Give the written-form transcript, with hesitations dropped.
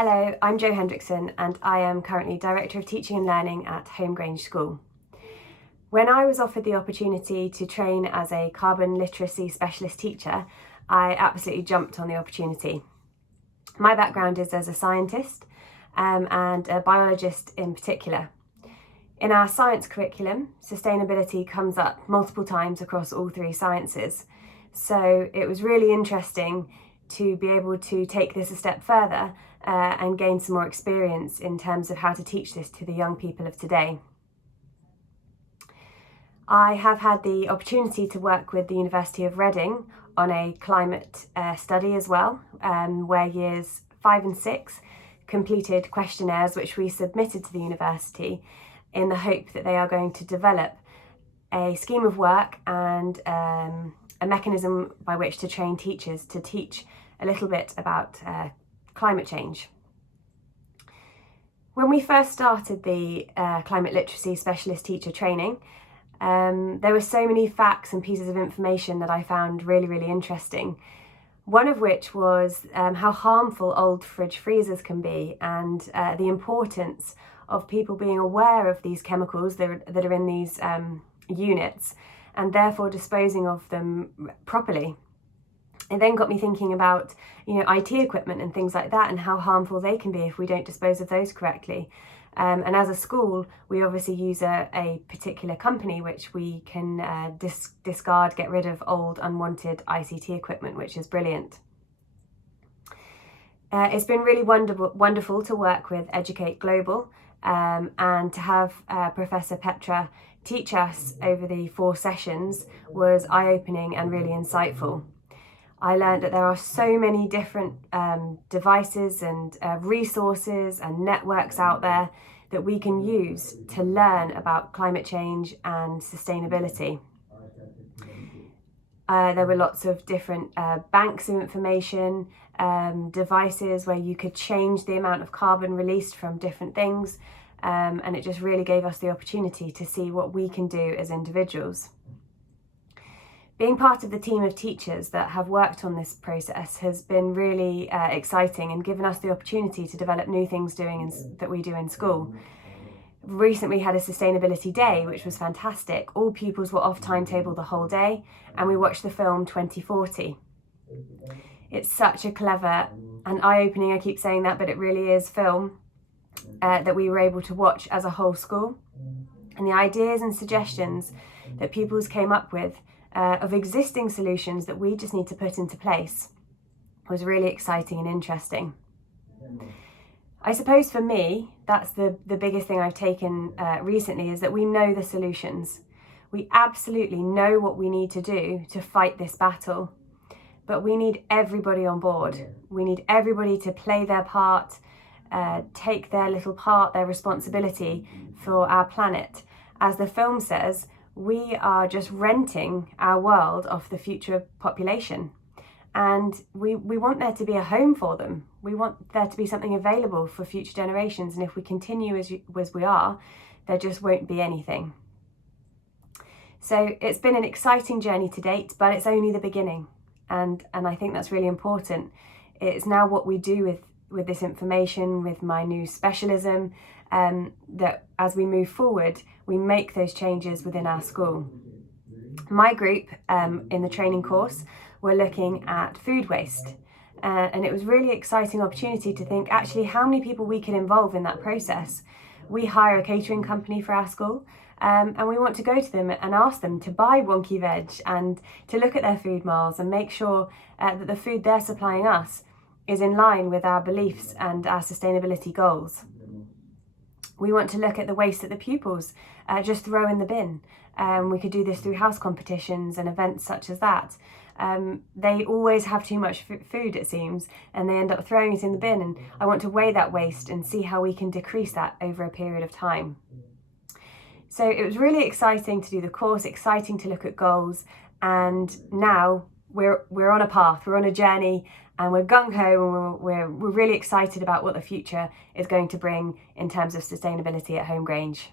Hello, I'm Jo Hendrickson and I am currently Director of Teaching and Learning at Home Grange School. When I was offered the opportunity to train as a carbon literacy specialist teacher, I absolutely jumped on the opportunity. My background is as a scientist and a biologist in particular. In our science curriculum, sustainability comes up multiple times across all three sciences. So it was really interesting to be able to take this a step further and gain some more experience in terms of how to teach this to the young people of today. I have had the opportunity to work with the University of Reading on a climate study as well, where years 5 and 6 completed questionnaires which we submitted to the university in the hope that they are going to develop a scheme of work and a mechanism by which to train teachers to teach a little bit about climate change. When we first started the climate literacy specialist teacher training, there were so many facts and pieces of information that I found really interesting. One of which was how harmful old fridge freezers can be, and the importance of people being aware of these chemicals that are in these units and therefore disposing of them properly. It then got me thinking about, IT equipment and things like that and how harmful they can be if we don't dispose of those correctly. And as a school, we obviously use a particular company which we can discard, get rid of old, unwanted ICT equipment, which is brilliant. It's been really wonderful to work with Educate Global and to have Professor Petra teach us over the 4 sessions was eye-opening and really insightful. I learned that there are so many different devices and resources and networks out there that we can use to learn about climate change and sustainability. There were lots of different banks of information, devices where you could change the amount of carbon released from different things, and it just really gave us the opportunity to see what we can do as individuals. Being part of the team of teachers that have worked on this process has been really exciting and given us the opportunity to develop new things that we do in school. Recently had a sustainability day, which was fantastic. All pupils were off timetable the whole day, and we watched the film 2040. It's such a clever and eye-opening, I keep saying that, but it really is film that we were able to watch as a whole school. And the ideas and suggestions that pupils came up with of existing solutions that we just need to put into place was really exciting and interesting. I suppose for me, that's the biggest thing I've taken recently, is that we know the solutions. We absolutely know what we need to do to fight this battle, but we need everybody on board. We need everybody to play their part, take their little part, their responsibility for our planet. As the film says, we are just renting our world off the future population. And we want there to be a home for them. We want there to be something available for future generations. And if we continue as we are, there just won't be anything. So it's been an exciting journey to date, but it's only the beginning. And I think that's really important. It's now what we do with this information, with my new specialism, that as we move forward, we make those changes within our school. My group in the training course, we're looking at food waste. And it was really exciting opportunity to think actually how many people we could involve in that process. We hire a catering company for our school, and we want to go to them and ask them to buy wonky veg and to look at their food miles and make sure that the food they're supplying us is in line with our beliefs and our sustainability goals. We want to look at the waste that the pupils just throw in the bin. We could do this through house competitions and events such as that. They always have too much food, it seems, and they end up throwing it in the bin. And I want to weigh that waste and see how we can decrease that over a period of time. So it was really exciting to do the course, exciting to look at goals, and now we're on a path, we're on a journey, and we're gung-ho, and we're really excited about what the future is going to bring in terms of sustainability at Home Grange.